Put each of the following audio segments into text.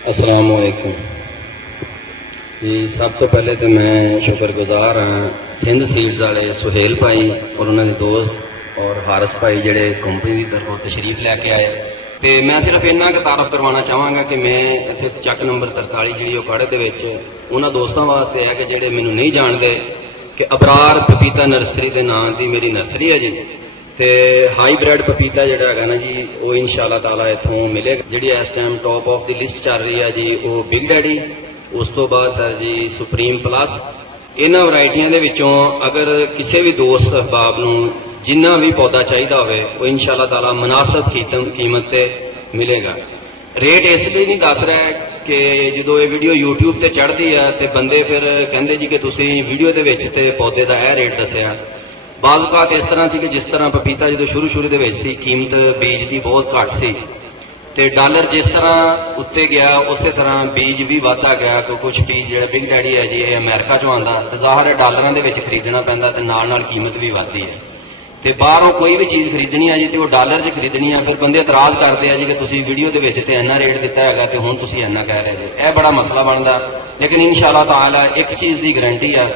अस्सलाम वालेकुम जी। सब तो पहले तो मैं शुक्रगुजार हाँ सिंध सीड्स वाले सुहेल भाई और उन्होंने दोस्त और हारिस भाई जेडे कंपनी की तरफों तशरीफ लैके आए। तो मैं सिर्फ इन्ना का तारफ करवाना चाहवागा कि मैं इतने चक नंबर 43 जी कड़े के उन्होंने दोस्तों वास्ते है कि जेडे मैनू नहीं जानते कि अबरार पपीता नर्सरी के नाम की मेरी नर्सरी है जी। तो हाईब्रिड पपीता जोड़ा है ना जी वो इंशाअल्लाह ताला इतों मिलेगा। जी इस time top of the list चल रही है जी वो बिग डैडी, उस तो बाद सर जी सुप्रीम प्लस। इन्होंने वरायटियों के विचों अगर किसी भी दोस्त अहबाब को जिन्ना भी पौधा चाहिए होवे वो इंशाअल्लाह ताला मुनासिब कीमत पे मिलेगा। रेट इसलिए नहीं दस रहा है कि जो ये वीडियो यूट्यूब पर चढ़ती है तो बंदे फिर कहते जी कि तुसी वीडियो के पौधे का यह रेट दसिया। बाज़ औकात इस तरह से कि जिस तरह पपीता जो शुरू सी कीमत बीज की बहुत घट सी तो डॉलर जिस तरह उत्ते गया उस तरह बीज भी वाधा गया। कि कुछ बीज जो बिग डैडी है जी ये अमेरिका चो आता तो ज़ाहिर है डॉलरों के खरीदना पैंदा तो नाल कीमत भी वधदी है। तो बाहरों कोई भी चीज़ खरीदनी है जी तो डॉलर च खरीदनी है। फिर बंदे इतराज़ करते हैं जी कि तुसीं वीडियो के इन्ना रेट दिता है तो हुण तुसीं इन्ना कह रहे हो, यह बड़ा मसला बनता। लेकिन इंशाअल्लाह ताला एक चीज़ की गारंटी है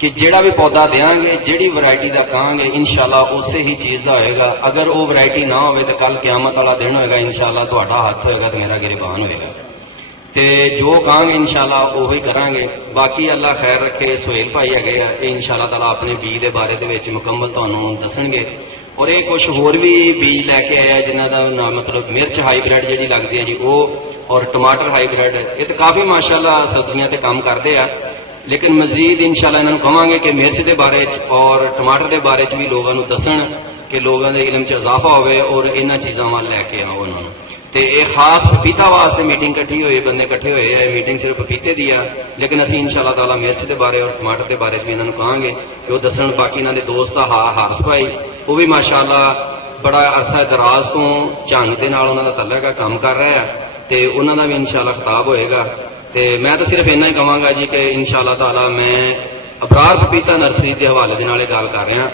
कि जेड़ा भी पौधा देंगे जिहड़ी वैरायटी का कहांगे इंशाअल्लाह उस ही चीज़ का होएगा। अगर वो वैरायटी ना हो तो कल क्यामत वाला दिन होएगा इंशाअल्लाह तुहाडा हाथ होएगा तो मेरा गिरबान होएगा। तो जो कहांगे इंशाअल्लाह वही करांगे। बाकी अल्लाह खैर रखे सुहेल भाई है इंशाअल्लाह ताला अपने बीज के बारे में मुकम्मल तुहानूं दसणगे। और ये कुछ होर भी बीज लैके आया जिन्हों का नाम मतलब मिर्च हाईब्रिड जी लगती है जी वो और टमाटर हाईब्रिड ये तो काफ़ी माशाअल्लाह सब्जियां तो काम करते हैं। लेकिन मजीद इंशाअल्लाह इन्होंने कहांगे कि मिर्च के बारे और टमाटर के बारे भी लोगों को दसन कि लोगों के इलम च इजाफा होवे और इन्होंने चीज़ों वाल लैके आओ उन्होंने। तो ये खास पपीता वास्ते मीटिंग इकट्ठी हुई, बंदे इकट्ठे हुए है। मीटिंग सिर्फ पपीते की है लेकिन असी इंशाअल्लाह ताला मिर्च के बारे और टमाटर के बारे भी इन्होंने कहांगे कि वो दसन। बाकी इन्होंने दोस्त हारिस भाई वो भी माशाअल्लाह बड़ा अरसा दराज तो झंग के नाल उन्होंने तल्लक है काम कर रहा है तो उन्होंने भी इंशाअल्लाह खिताब होएगा। तो मैं तो सिर्फ इन्ना ही कहांगा जी कि इंशाअल्लाह ताला मैं अबरार पपीता नर्सरी के हवाले के नाल गल कर रहा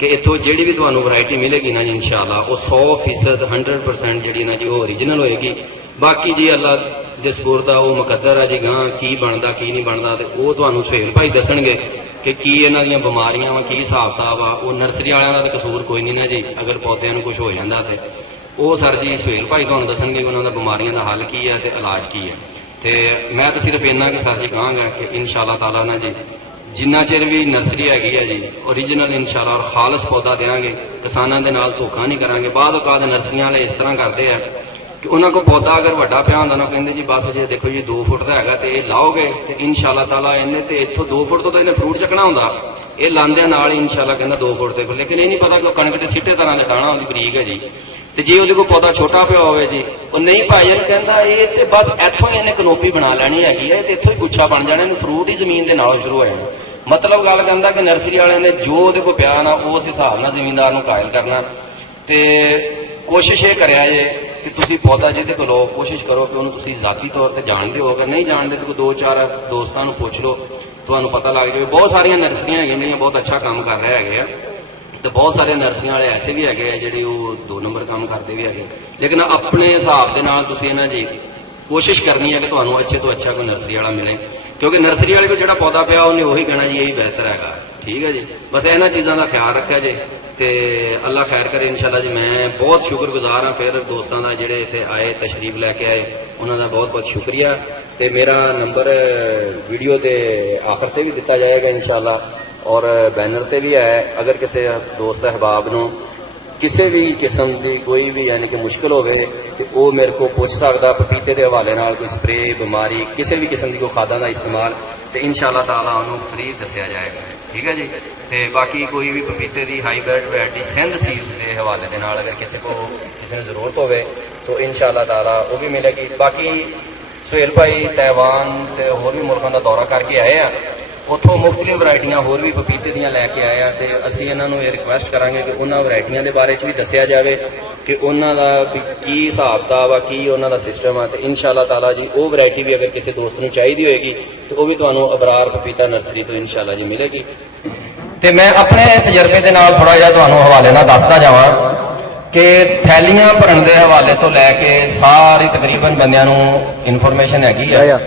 कि इतों जी भी तुहानूं वैरायटी मिलेगी ना जी इंशाअल्लाह वो 100% 100% जी ना जी वो ओरिजिनल होएगी। बाकी जी अल्लाह जिस बुर का वो मुकद्दर है जी गां की बनता की नहीं बनता तो वो तुहानूं सुहेल भाई दसणगे कि की इन्हां दीयां बीमारियां वा की हिसाब किताब आ। वो नर्सरी वालियां दा तो कसूर कोई नहीं ना जी। अगर पौधों को कुछ हो जाता तो वो सर जी सुहेल भाई तुहानूं दसणगे कि उन्हां दा बीमारियां का हल की है तो इलाज की है। तो मैं तो सिर्फ इन्ना कि सर जी कहांगा कि इंशाअल्लाह ताला ना जी जिन्ना चिर भी नर्सरी हैगी है जी ओरिजिनल इंशाअल्लाह और खालस पौधा देंगे, किसानों के नाल धोखा नहीं करांगे। बाद औकात नर्सरियां वाले इस तरह करते हैं कि उन्होंने को पौधा अगर वड्डा पिया होंदा ना कहंदे जी बस जी देखो जी 2 फुट का हैगा तो ये लाओगे तो इंशाअल्लाह ताला इन्हें तो इत्थों 2 फुट तो इन्हें फ्रूट चकना होंदा ये लांदे नाल इंशाअल्लाह कहंदा 2 फुट ते। लेकिन ये नहीं पता कि कणक के सिट्टे तरह लटाना होंदी बरीक है जी। तो जे वो पौधा छोटा पिया हो जी वो नहीं भाईजान कहता ये तो बस इतों ही इन्हें कनोपी बना लैनी हैगी है तो इतों ही गुच्छा बन जाने फ्रूट ही जमीन के नाल शुरू हो जाना। मतलब गल कहता कि नर्सरी वाले ने जो वो पिया ना उस हिसाब से जमींदार को कायल करना। तो कोशिश ये करा जे कि तुम पौधा जिहदे को लो कोशिश करो कि उन्होंने जाती तौर पर जानते हो। अगर नहीं जानते तो 2-4 दोस्तों को पूछ लो तो पता लग जाए। बहुत सारिया नर्सरियां है बहुत अच्छा काम कर रहे हैं तो बहुत सारे नर्सरियां वाले ऐसे भी है जी वो 2 नंबर काम करते भी है। लेकिन अपने हिसाब के नाल तुसीं ना जी कोशिश करनी है कि तुहानूं अच्छे तो अच्छा कोई नर्सरी वाला मिले क्योंकि नर्सरी वाले को जो पौधा पिया उन्हें वही कहना जी यही बेहतर है। ठीक है जी बस इन्होंने चीज़ों का ख्याल रखा जे तो अल्लाह खैर करे इंशाअल्लाह जी। मैं बहुत शुक्रगुजार हाँ फिर दोस्तों का जोड़े इतने आए तशरीफ लैके आए उन्होंने बहुत बहुत शुक्रिया। तो मेरा नंबर वीडियो के आखिर से भी दिता जाएगा इंशाअल्लाह और बैनर से भी है। अगर किसी दोस्त अहबाब को किसी भी किस्म की कोई भी यानी कि मुश्किल हो तो वो मेरे को पूछ सकता पपीते के हवाले नाल कोई स्प्रे बीमारी किसी भी किस्म की कोई खादा का इस्तेमाल तो इंशाअल्लाह ताला उन्होंने फ्री दसिया जाएगा। ठीक है जी। तो बाकी कोई भी पपीते की हाईब्रिड वैरायटी सिंध सीड्स के हवाले के नाल अगर किसी को किसी ने जरूरत हो तो इंशाअल्लाह ताला वो भी मिलेगी। बाकी सुहेल भाई तैवान तो होर भी मुल्कों का दौरा करके आए हैं उतों मुख्तलिफ वैरायटियां होर भी पपीते दियां लैके आए हैं तो असी इन्होंने ये रिक्वेस्ट करांगे कि उन्होंने वैरायटियां के बारे भी दसिया जाए कि उन्होंने भी की हिसाब किताब आ की उन्होंने सिस्टम है। तो इंशाअल्लाह ताला जी वो वैरायटी भी अगर किसी दोस्त को चाहिए होएगी तो वह भी तुहानूं अबरार पपीता नर्सरी तो इंशाअल्लाह जी मिलेगी। तो मैं अपने तजर्बे के नाल थोड़ा जिहा तुहानूं हवाले नाल दसदा जावां ਕਿ ਥੈਲੀਆਂ ਭਰਨ ਦੇ ਹਵਾਲੇ ਤੋਂ ਲੈ ਕੇ ਸਾਰੀ ਤਕਰੀਬਨ ਬੰਦਿਆਂ ਨੂੰ ਇਨਫੋਰਮੇਸ਼ਨ ਹੈਗੀ ਆ,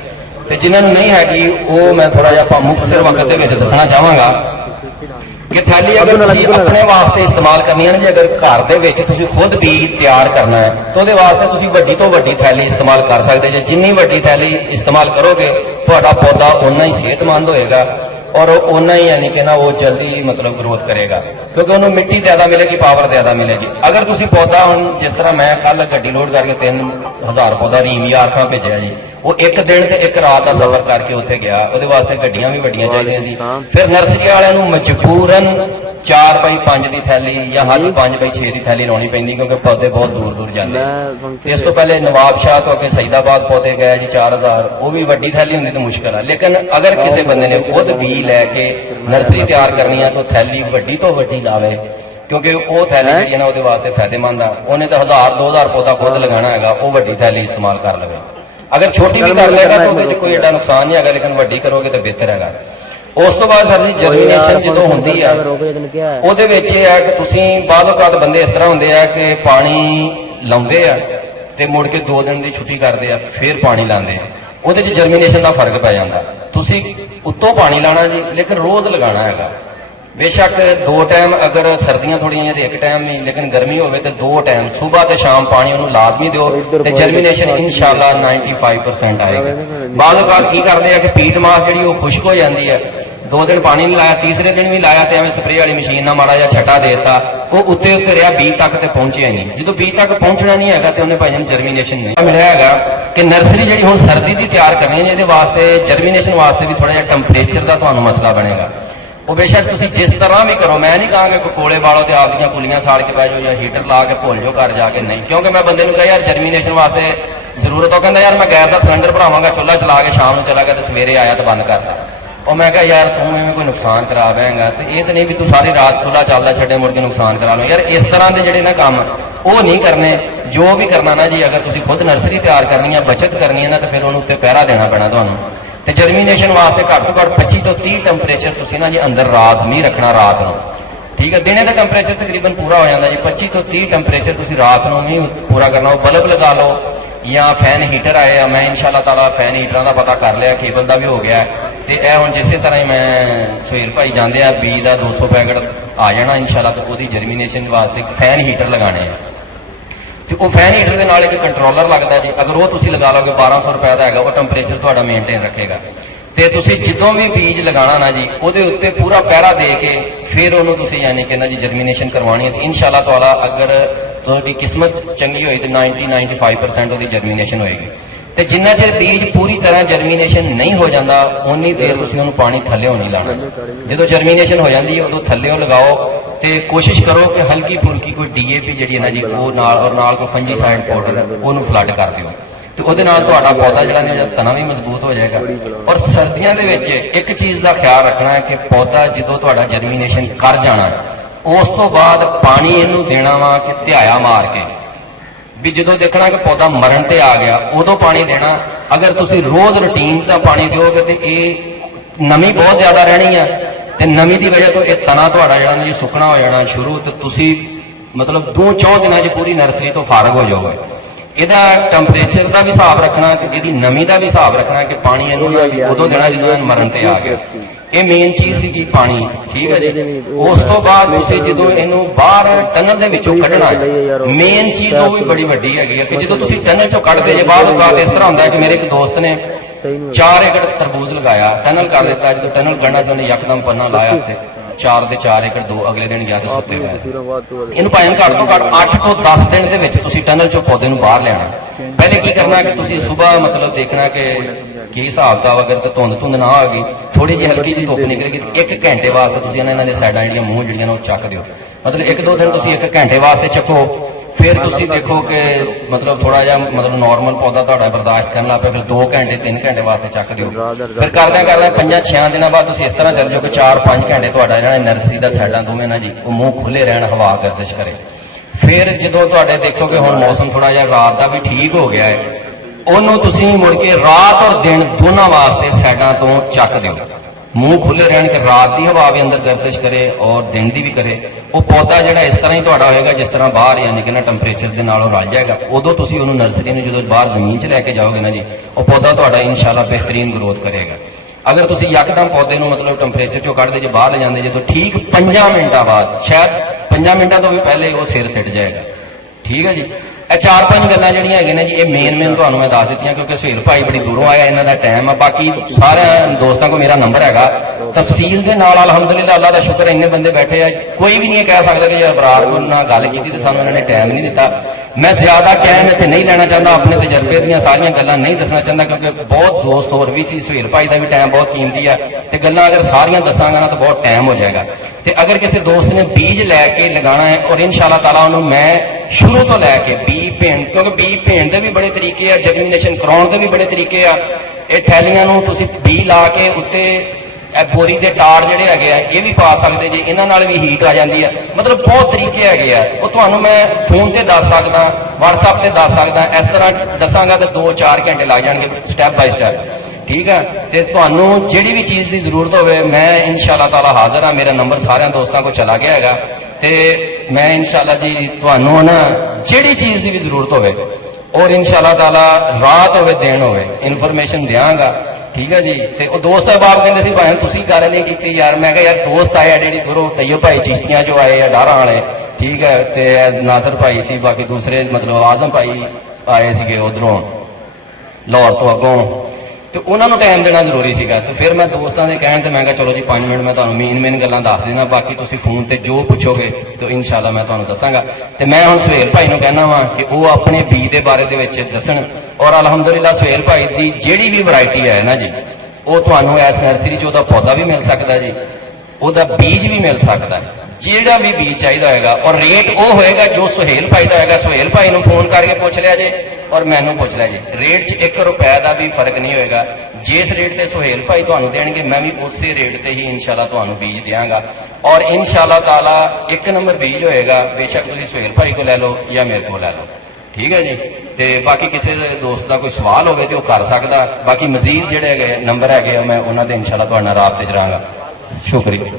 ਤੇ ਜਿਨ੍ਹਾਂ ਨੂੰ ਨਹੀਂ ਹੈਗੀ ਉਹ ਮੈਂ ਥੋੜਾ ਜਿਹਾ ਆਪਾਂ ਮੁਖਤਸਰ ਵਕਤ ਦੇ ਵਿੱਚ ਦੱਸਣਾ ਚਾਹਾਂਗਾ ਕਿ ਥੈਲੀ ਅਗਰ ਤੁਸੀਂ ਆਪਣੇ ਵਾਸਤੇ ਇਸਤੇਮਾਲ ਕਰਨੀ ਹੈ ਨਾ, ਜੇ ਅਗਰ ਘਰ ਦੇ ਵਿੱਚ ਤੁਸੀਂ ਖੁਦ ਬੀਜ ਤਿਆਰ ਕਰਨਾ ਹੈ ਤਾਂ ਉਹਦੇ ਵਾਸਤੇ ਤੁਸੀਂ ਵੱਡੀ ਤੋਂ ਵੱਡੀ ਥੈਲੀ ਇਸਤੇਮਾਲ ਕਰ ਸਕਦੇ ਜੇ। ਜਿੰਨੀ ਵੱਡੀ ਥੈਲੀ ਇਸਤੇਮਾਲ ਕਰੋਗੇ ਤੁਹਾਡਾ ਪੌਦਾ ਓਨਾ ਹੀ ਸਿਹਤਮੰਦ ਹੋਏਗਾ ਔਰ ਓਨਾ ਹੀ यानी कि ना वो जल्दी मतलब ग्रोथ करेगा, क्योंकि उन्होंने मिट्टी ज्यादा मिलेगी, पावर ज्यादा मिलेगी। अगर तुसी पौधा हुण जिस तरह मैं कल गड्डी लोड करके 3000 पौधा रीम यारखां भेजिया जी, वो एक दिन ते एक रात का सफर करके उत्थे गया, ਉਹਦੇ ਵਾਸਤੇ ਗੱਡੀਆਂ ਵੀ ਵੱਡੀਆਂ ਚਾਹੀਦੀਆਂ ਸੀ। ਫਿਰ ਨਰਸਰੀ ਵਾਲਿਆਂ ਨੂੰ ਮਜਬੂਰਨ 4x5 ਦੀ ਥੈਲੀ ਜਾਂ ਹੱਦ 5x6 ਦੀ ਥੈਲੀ ਲਾਉਣੀ ਪੈਂਦੀ, ਕਿਉਂਕਿ ਪੌਦੇ ਬਹੁਤ ਦੂਰ ਦੂਰ ਜਾਂਦੇ। ਇਸ ਤੋਂ ਪਹਿਲੇ ਨਵਾਬ ਸ਼ਾਹ ਤੋਂ ਅੱਗੇ ਸਈਦਾਬਾਦ ਪੌਦੇ ਗਏ ਜੀ 4000, ਉਹ ਵੀ ਵੱਡੀ ਥੈਲੀ ਹੁੰਦੀ ਤਾਂ ਮੁਸ਼ਕਲ ਆ। ਲੇਕਿਨ ਅਗਰ ਕਿਸੇ ਬੰਦੇ ਨੇ ਖੁਦ ਬੀ ਲੈ ਕੇ ਨਰਸਰੀ ਤਿਆਰ ਕਰਨੀ ਹੈ ਤਾਂ ਥੈਲੀ ਵੱਡੀ ਤੋਂ ਵੱਡੀ ਲਾਵੇ, ਕਿਉਂਕਿ ਉਹ ਥੈਲੀ ਜਿਹੜੀ ਹੈ ਨਾ ਉਹਦੇ ਵਾਸਤੇ ਫਾਇਦੇਮੰਦ ਆ। ਉਹਨੇ ਤਾਂ 1000-2000 ਪੌਦਾ ਖੁਦ ਲਗਾਉਣਾ ਹੈਗਾ, ਉਹ ਵੱਡੀ ਥੈਲੀ ਇਸਤੇਮਾਲ ਕਰ ਲਵੇ। ਅਗਰ ਛੋਟੀ ਵੀ ਕਰ ਲੇਗਾ ਤਾਂ ਉਹਦੇ 'ਚ ਕੋਈ ਐਡਾ ਨੁਕਸਾਨ ਨਹੀਂ ਹੈਗਾ, ਲੇਕਿਨ ਵੱਡੀ ਕਰੋਗੇ ਤਾਂ ਬਿਹਤਰ ਹੈਗਾ। ਉਸ ਤੋਂ ਬਾਅਦ ਸਰ ਜੀ ਜਰਮੀਨੇਸ਼ਨ ਜਦੋਂ ਹੁੰਦੀ ਆ ਉਹਦੇ ਵਿੱਚ ਇਹ ਹੈ ਕਿ ਤੁਸੀਂ ਬਾਅਦ ਔਕਾਤ ਬੰਦੇ ਇਸ ਤਰ੍ਹਾਂ ਹੁੰਦੇ ਆ ਕਿ ਪਾਣੀ ਲਾਉਂਦੇ ਆ ਤੇ ਮੁੜ ਕੇ 2 ਦਿਨ ਦੀ ਛੁੱਟੀ ਕਰਦੇ ਆ, ਫਿਰ ਪਾਣੀ ਲਾਉਂਦੇ ਆ, ਉਹਦੇ 'ਚ ਜਰਮੀਨੇਸ਼ਨ ਦਾ ਫਰਕ ਪੈ ਜਾਂਦਾ। ਤੁਸੀਂ ਉੱਤੋਂ ਪਾਣੀ ਲਾਣਾ ਜੀ, ਲੇਕਿਨ ਰੋਜ਼ ਲਗਾਉਣਾ ਹੈਗਾ। बेशक 2 टाइम, अगर सर्दियां थोड़ी तो 1 टाइम नहीं, लेकिन गर्मी होवे तो 2 टाइम सुबह ते शाम पानी उन्होंने लाजमी दो, ते जर्मीनेशन इंशाअल्लाह 95% आएगी। बाद औकात की करते हैं कि पीट मास जी खुश्क हो जाती है, 2 दिन पानी नहीं लाया, तीसरे दिन भी लाया तो एवं स्प्रे वाली मशीन ना माड़ा जा छटा देता, वो उत्ते उत्ते रहा, बीज तक तो पहुंचे ही नहीं। जो बीज तक पहुंचना नहीं है तो उन्हें भाई जर्मीनेशन नहीं मिलया है कि नर्सरी जी हुण सर्दी की तैयार करनी है, ये वास्ते जर्मीनेशन वास्ते भी थोड़ा जिहा टैंपरेचर का तुहानूं मसला बनेगा। वो बेशक तुम जिस तरह भी करो, मैं नहीं कहांगा कि कोले वालों तो आप पुलियां साड़ के पै जाओ या हीटर ला के भुल जाओ घर जाके, नहीं। क्योंकि मैं बंदे कहा यार जर्मीनेशन वास्ते जरूरत हो, कहता यार मैं गैस का सिलेंडर भरावांगा, चूल्हा चला के शाम को चला गया तो सवेरे आया तो बंद करता। और मैं कहा यार तू इवें कोई नुकसान करा बैगा, तो ये तो नहीं भी तू सारी रात चूल्हा चलता छे मुड़ के नुकसान करा लो। यार इस तरह के जोड़े ना काम वो नहीं करने। जो भी करना ना जी, अगर तुम खुद नर्सरी तैयार करनी है, बचत करनी है ना, तो फिर उन्होंने उत्ते पहरा देना पैना तुहानूं। ते जर्मीनेशन वास्ते घट तो घट 25 तो 30 टैंपरेचर तुसीं ना जी अंदर लाजमी रखना रात को, ठीक है। दिने का टैंपरेचर तकरीबन पूरा हो जाता जी, 25 तो 30 टैंपरेचर तुसीं रात को नहीं पूरा करना। बल्ब लगा लो या फैन हीटर आए, मैं इंशाअल्लाह ताला फैन हीटर का पता कर लिया, केबल का भी हो गया। तो यह हुण जिस तरह ही मैं सुहेल भाई जाते हैं, बीज का 200 पैकेट आ जाना इंशाअल्लाह, तो वो जर्मीनेशन वास्ते फैन हीटर लगाने हैं। तो वो फैन हीटर के नाल एक कंट्रोलर लगता जी, अगर वो तुसीं लगा लोगे 1200 रुपए का है, वो टैंपरेचर तुहाडा मेनटेन रखेगा। तो तुसीं जदों भी बीज लगाना ना जी, उहदे उत्ते पूरा पहरा दे के फिर उहनूं तुसीं यानी कि ना जी जर्मीनेशन करवानी है। तो इंशाअल्लाह ताला अगर तुहाडी किस्मत चंगी होई तो 90-95% उहदी जर्मीनेशन होएगी। तो जिन्ना चिर बीज पूरी तरह जर्मीनेशन नहीं हो जाता, उन्नी देर तुसीं उहनूं पानी थल्लेओं नहीं लाना। जदों जर्मीनेशन हो जाती है उदों थल्लेओं लगाओ, तो कोशिश करो कि हल्की फुल्की कोई DAP जी है ना जी, वो नाल और नाल कोई फंजीसाइड पाउडर उन्होंने फ्लड कर दिओ, तो वो पौधा जो तना भी मजबूत हो जाएगा। और सर्दियों के एक चीज़ का ख्याल रखना है कि पौधा जो जर्मीनेशन कर जाना, उस तो बाद पानी इनू देना वा कि ध्याया मार के भी जो देखना कि पौधा मरण से आ गया उदों पानी देना। अगर तुम रोज रूटीन का पानी दोगे तो ये नमी बहुत ज्यादा रहनी है, तो नमी की वजह तो यह तना जो सुकना हो जाना शुरू, तो तुसी मतलब 2-4 दिनों पूरी नर्सरी तो फारग हो जाओगे। ਇਹਦਾ ਟੈਂਪਰੇਚਰ ਦਾ ਵੀ ਹਿਸਾਬ ਰੱਖਣਾ ਤੇ ਇਹਦੀ ਨਮੀ ਦਾ ਵੀ ਹਿਸਾਬ ਰੱਖਣਾ ਕਿ ਪਾਣੀ ਇਹਨੂੰ ਉਦੋਂ ਦੇਣਾ ਜਦੋਂ ਇਹ ਮਰਨ ਤੇ ਆ ਗਿਆ। ਇਹ ਮੇਨ ਚੀਜ਼ ਸੀਗੀ ਪਾਣੀ, ਠੀਕ ਹੈ ਜੀ। ਉਸ ਤੋਂ ਬਾਅਦ ਤੁਸੀਂ ਜਦੋਂ ਇਹਨੂੰ ਬਾਹਰ ਟਨਲ ਦੇ ਵਿੱਚੋਂ ਕੱਢਣਾ ਹੈ, ਮੇਨ ਚੀਜ਼ ਉਹ ਵੀ ਬੜੀ ਵੱਡੀ ਹੈਗੀ ਹੈ ਕਿ ਜਦੋਂ ਤੁਸੀਂ ਟਨਲ ਚੋਂ ਕੱਢਦੇ ਜੇ ਬਾਅਦ ਔਕਾਤ ਇਸ ਤਰ੍ਹਾਂ ਹੁੰਦਾ ਹੈ ਕਿ ਮੇਰੇ ਇੱਕ ਦੋਸਤ ਨੇ 4 ਏਕੜ ਤਰਬੂਜ ਲਗਾਇਆ, ਟਨਲ ਕਰ ਦਿੱਤਾ। ਜਦੋਂ ਟਨਲ ਕੱਢਣਾ ਚਾਹੁੰਦੇ ਯਕਦਮ ਪੰਨਾ ਲਾਇਆ ਤੇ 4 ਦੇ 4 ਏਕੜ 2 ਅਗਲੇ ਦਿਨ ਗਿਆ ਤੇ ਸੁੱਤੇ ਹੋਏ। ਇਹਨੂੰ ਭਾਵੇਂ ਘੱਟ ਤੋਂ ਘੱਟ 8 ਤੋਂ 10 ਦਿਨ ਦੇ ਵਿੱਚ ਤੁਸੀਂ ਟਨਲ ਚੋਂ ਪੌਦੇ ਨੂੰ ਬਾਹਰ ਲਿਆਣਾ। ਪਹਿਲੇ ਕੀ ਕਰਨਾ ਕਿ ਤੁਸੀਂ ਸਵੇਰ ਮਤਲਬ ਦੇਖਣਾ ਕਿ ਕੀ ਹਿਸਾਬ ਦਾ, ਅਗਰ ਤੇ ਧੁੰਦ ਨਾ ਆ ਗਈ, ਥੋੜੀ ਜਿਹੀ ਹਲਕੀ ਜਿਹੀ ਧੁੱਪ ਨਿਕਲੇਗੀ, 1 ਘੰਟੇ ਵਾਸਤੇ ਤੁਸੀਂ ਇਹਨਾਂ ਦੇ ਸਾਈਡਾਂ ਜਿਹੜੀਆਂ ਮੂੰਹ ਜਿਹੜੀਆਂ ਉਹ ਚੱਕ ਦਿਓ। ਮਤਲਬ 1-2 ਦਿਨ ਤੁਸੀਂ 1 ਘੰਟੇ ਵਾਸਤੇ ਚੱਕੋ, फिर तुसी देखो कि मतलब थोड़ा जा मतलब नॉर्मल पौधा तुहाडा बर्दाश्त करन लग पे, फिर 2 घंटे 3 घंटे वास्ते चक दिओ। फिर करदे 5-6 दिनों बाद तुसी इस तरह चल जाओ कि 4-5 घंटे तुहाडा जिहड़ा नर्सरी दा साइडां दोवें ना जी वो मुंह खुले रहन, हवा गर्दिश करे। फिर जदों तुहाडे देखोगे हुण मौसम थोड़ा जिहा रात दा भी ठीक हो गया है, ਉਹਨੂੰ ਤੁਸੀਂ ਮੁੜ ਕੇ ਰਾਤ ਔਰ ਦਿਨ ਦੋਨਾਂ ਵਾਸਤੇ ਸਾਈਡਾਂ ਤੋਂ ਚੱਕ ਦਿਓ। ਮੂੰਹ ਖੁੱਲੇ ਰਹਿਣ ਕਿ ਰਾਤ ਦੀ ਹਵਾ ਵੀ ਅੰਦਰ ਗਰਦਿਸ਼ ਕਰੇ ਔਰ ਦਿਨ ਦੀ ਵੀ ਕਰੇ। ਉਹ ਪੌਦਾ ਜਿਹੜਾ ਇਸ ਤਰ੍ਹਾਂ ਹੀ ਤੁਹਾਡਾ ਹੋਏਗਾ ਜਿਸ ਤਰ੍ਹਾਂ ਬਾਹਰ ਯਾਨੀ ਕਿ ਨਾ ਟੈਂਪਰੇਚਰ ਦੇ ਨਾਲ ਉਹ ਰਲ ਜਾਏਗਾ। ਉਦੋਂ ਤੁਸੀਂ ਉਹਨੂੰ ਨਰਸਰੀ ਨੂੰ ਜਦੋਂ ਬਾਹਰ ਜ਼ਮੀਨ 'ਚ ਲੈ ਕੇ ਜਾਓਗੇ ਨਾ ਜੀ, ਉਹ ਪੌਦਾ ਤੁਹਾਡਾ ਇਨਸ਼ਾਅੱਲਾ ਬਿਹਤਰੀਨ ਗਰੋਥ ਕਰੇਗਾ। ਅਗਰ ਤੁਸੀਂ ਯਕਦਮ ਪੌਦੇ ਨੂੰ ਮਤਲਬ ਟੈਂਪਰੇਚਰ 'ਚੋਂ ਕੱਢਦੇ ਜੇ ਬਾਹਰ ਲੈ ਜਾਂਦੇ ਜੇ ਤਾਂ ਠੀਕ 5 ਮਿੰਟਾਂ ਬਾਅਦ, ਸ਼ਾਇਦ 5 ਮਿੰਟਾਂ ਤੋਂ ਵੀ ਪਹਿਲੇ ਉਹ ਸਿਰ ਸਿੱਟ ਜਾਏਗਾ। ਠੀਕ ਹੈ ਜੀ। ਇਹ 4-5 ਗੱਲਾਂ ਜਿਹੜੀਆਂ ਹੈਗੀਆਂ ਨੇ ਜੀ, ਇਹ ਮੇਨ ਤੁਹਾਨੂੰ ਮੈਂ ਦੱਸ ਦਿੱਤੀਆਂ ਕਿਉਂਕਿ ਸੁਹੇਲ ਭਾਈ ਬੜੀ ਦੂਰੋਂ ਆਇਆ, ਇਹਨਾਂ ਦਾ ਟਾਈਮ ਆ। ਬਾਕੀ ਸਾਰਿਆਂ ਦੋਸਤਾਂ ਕੋਲ ਮੇਰਾ ਨੰਬਰ ਹੈਗਾ, ਤਫਸੀਲ ਦੇ ਨਾਲ ਅਲਹਮਦੁਲਿਲਾ ਅੱਲਾਹ ਦਾ ਸ਼ੁਕਰ ਇੰਨੇ ਬੰਦੇ ਬੈਠੇ ਆ, ਕੋਈ ਵੀ ਨਹੀਂ ਕਹਿ ਸਕਦਾ ਕਿ ਅਬਰਾਰ ਨਾਲ ਗੱਲ ਕੀਤੀ ਤੇ ਸਾਨੂੰ ਇਹਨਾਂ ਨੇ ਟਾਈਮ ਨਹੀਂ ਦਿੱਤਾ। ਮੈਂ ਜ਼ਿਆਦਾ ਟਾਈਮ ਇੱਥੇ ਨਹੀਂ ਲੈਣਾ ਚਾਹੁੰਦਾ, ਆਪਣੇ ਤਜਰਬੇ ਦੀਆਂ ਸਾਰੀਆਂ ਗੱਲਾਂ ਨਹੀਂ ਦੱਸਣਾ ਚਾਹੁੰਦਾ ਕਿਉਂਕਿ ਬਹੁਤ ਦੋਸਤ ਹੋਰ ਵੀ ਸੀ। ਸੁਹੇਲ ਭਾਈ ਦਾ ਵੀ ਟਾਈਮ ਬਹੁਤ ਕੀਮਤੀ ਆ ਤੇ ਗੱਲਾਂ ਅਗਰ ਸਾਰੀਆਂ ਦੱਸਾਂਗਾ ਨਾ ਤਾਂ ਬਹੁਤ ਟਾਈਮ ਹੋ ਜਾਏਗਾ। ਤੇ ਅਗਰ ਕਿਸੇ ਦੋਸਤ ਨੇ ਬੀਜ ਲੈ ਕੇ ਲਗਾਉਣਾ ਹੈ ਔਰ ਇਨਸ਼ਾਅੱਲਾ ਤਾਲਾ ਉਹਨੂੰ ਮੈਂ ਸ਼ੁਰੂ ਤੋਂ ਲੈ ਕੇ ਬੀ ਭੇਣ, ਕਿਉਂਕਿ ਬੀ ਭੇਣ ਦੇ ਵੀ ਬੜੇ ਤਰੀਕੇ ਆ, ਜਰਮੀਨੇਸ਼ਨ ਕਰਾਉਣ ਦੇ ਵੀ ਬੜੇ ਤਰੀਕੇ ਆ। ਇਹ ਥੈਲੀਆਂ ਨੂੰ ਤੁਸੀਂ ਬੀ ਲਾ ਕੇ ਉੱਤੇ ਇਹ ਬੋਰੀ ਦੇ ਟਾਰ ਜਿਹੜੇ ਹੈਗੇ ਆ ਇਹ ਵੀ ਪਾ ਸਕਦੇ ਜੇ, ਇਹਨਾਂ ਨਾਲ ਵੀ ਹੀਟ ਆ ਜਾਂਦੀ ਆ। ਮਤਲਬ ਬਹੁਤ ਤਰੀਕੇ ਹੈਗੇ ਆ, ਉਹ ਤੁਹਾਨੂੰ ਮੈਂ ਫੋਨ ਤੇ ਦੱਸ ਸਕਦਾ, WhatsApp ਤੇ ਦੱਸ ਸਕਦਾ। ਇਸ ਤਰ੍ਹਾਂ ਦੱਸਾਂਗਾ ਤਾਂ 2-4 ਘੰਟੇ ਲੱਗ ਜਾਣਗੇ ਸਟੈਪ ਬਾਈ ਸਟੈਪ। ਠੀਕ ਹੈ। ਤੇ ਤੁਹਾਨੂੰ ਜਿਹੜੀ ਵੀ ਚੀਜ਼ ਦੀ ਜ਼ਰੂਰਤ ਹੋਵੇ ਮੈਂ ਇਨਸ਼ਾਅੱਲਾ ਤਾਲਾ ਹਾਜ਼ਰ ਹਾਂ। ਮੇਰਾ ਨੰਬਰ ਸਾਰਿਆਂ ਦੋਸਤਾਂ ਕੋਲ ਚਲਾ ਗਿਆ ਹੈਗਾ ਤੇ ਮੈਂ ਇਨਸ਼ਾਅੱਲਾ ਜੀ ਤੁਹਾਨੂੰ ਨਾ ਜਿਹੜੀ ਚੀਜ਼ ਦੀ ਵੀ ਜ਼ਰੂਰਤ ਹੋਵੇ ਔਰ ਇਨਸ਼ਾਅੱਲਾ ਤਾਲਾ ਰਾਤ ਹੋਵੇ ਦਿਨ ਹੋਵੇ ਇਨਫੋਰਮੇਸ਼ਨ ਦਿਆਂਗਾ। ਠੀਕ ਹੈ ਜੀ। ਤੇ ਉਹ ਦੋਸਤ ਸਾਹਿਬਾਬ ਕਹਿੰਦੇ ਸੀ ਭਾਈ ਤੁਸੀਂ ਗੱਲ ਨਹੀਂ ਕੀਤੀ ਯਾਰ। ਮੈਂ ਕਿਹਾ ਯਾਰ ਦੋਸਤ ਆਏ ਜਿਹੜੀ ਦੂਰੋਂ ਤਈਓ ਭਾਈ ਚਿਸ਼ਤੀਆਂ ਚੋਂ ਆਏ ਆ, ਡਾਰਾਂ ਵਾਲੇ। ਠੀਕ ਹੈ। ਤੇ ਨਾਸਰ ਭਾਈ ਸੀ, ਬਾਕੀ ਦੂਸਰੇ ਮਤਲਬ ਆਜ਼ਮ ਭਾਈ ਆਏ ਸੀਗੇ ਉਧਰੋਂ ਲਾਹੌਰ ਤੋਂ ਅੱਗੋਂ, ਤੇ ਉਹਨਾਂ ਨੂੰ ਟਾਈਮ ਦੇਣਾ ਜ਼ਰੂਰੀ ਸੀਗਾ। ਤੇ ਫਿਰ ਮੈਂ ਦੋਸਤਾਂ ਦੇ ਕਹਿਣ ਤੇ ਮੈਂ ਕਿਹਾ ਚਲੋ ਜੀ 5 ਮਿੰਟ ਮੈਂ ਤੁਹਾਨੂੰ ਮੇਨ ਗੱਲਾਂ ਦੱਸ ਦੇਣਾ, ਬਾਕੀ ਤੁਸੀਂ ਫੋਨ ਤੇ ਜੋ ਪੁੱਛੋਗੇ ਤੇ ਇਨਸ਼ਾਅੱਲਾ ਮੈਂ ਤੁਹਾਨੂੰ ਦੱਸਾਂਗਾ। ਤੇ ਮੈਂ ਹੁਣ ਸੁਹੇਲ ਭਾਈ ਨੂੰ ਕਹਿਣਾ ਵਾਂ ਕਿ ਉਹ ਆਪਣੇ ਬੀ ਦੇ ਬਾਰੇ ਦੇ ਵਿੱਚ ਦੱਸਣ ਔਰ ਅਲਹਮਦੁਲਿਲਾ ਸੁਹੇਲ ਭਾਈ ਦੀ ਜਿਹੜੀ ਵੀ ਵੈਰਾਈਟੀ ਹੈ ਨਾ ਜੀ, ਉਹ ਤੁਹਾਨੂੰ ਇਸ ਨਰਸਰੀ 'ਚ ਉਹਦਾ ਪੌਦਾ ਵੀ ਮਿਲ ਸਕਦਾ ਜੀ, ਉਹਦਾ ਬੀਜ ਵੀ ਮਿਲ ਸਕਦਾ, ਜਿਹੜਾ ਵੀ ਬੀਜ ਚਾਹੀਦਾ ਹੋਏਗਾ। ਔਰ ਰੇਟ ਉਹ ਹੋਏਗਾ ਜੋ ਸੁਹੇਲ ਭਾਈ ਦਾ ਹੋਏਗਾ। ਸੁਹੇਲ ਭਾਈ ਨੂੰ ਫੋਨ ਕਰਕੇ ਪੁੱਛ ਲਿਆ ਜੇ ਔਰ ਮੈਨੂੰ ਪੁੱਛ ਲਿਆ ਜੇ, ਰੇਟ 'ਚ 1 ਰੁਪਏ ਦਾ ਵੀ ਫਰਕ ਨਹੀਂ ਹੋਏਗਾ। ਜਿਸ ਰੇਟ ਤੇ ਸੁਹੇਲ ਭਾਈ ਤੁਹਾਨੂੰ ਦੇਣਗੇ ਮੈਂ ਵੀ ਉਸੇ ਰੇਟ ਤੇ ਹੀ ਇਨਸ਼ਾਅੱਲਾ ਤੁਹਾਨੂੰ ਬੀਜ ਦਿਆਂਗਾ। ਔਰ ਇਨਸ਼ਾਅੱਲਾ ਤਾਲਾ 1 ਨੰਬਰ ਬੀਜ ਹੋਏਗਾ, ਬੇਸ਼ੱਕ ਤੁਸੀਂ ਸੁਹੇਲ ਭਾਈ ਕੋਲ ਲੈ ਲਓ ਜਾਂ ਮੇਰੇ ਕੋਲ ਲੈ ਲਓ। ਠੀਕ ਹੈ ਜੀ। ਤੇ ਬਾਕੀ ਕਿਸੇ ਦੋਸਤ ਦਾ ਕੋਈ ਸਵਾਲ ਹੋਵੇ ਤੇ ਉਹ ਕਰ ਸਕਦਾ। ਬਾਕੀ ਮਜ਼ੀਦ ਜਿਹੜੇ ਹੈਗੇ ਨੰਬਰ ਹੈਗੇ ਮੈਂ ਉਹਨਾਂ ਤੇ ਇਨਸ਼ਾਅੱਲਾ ਤੁਹਾਡੇ ਨਾਲ ਰਾਬਤੇ 'ਚ ਰਹਾਂਗਾ। ਸ਼ੁਕਰੀਆ।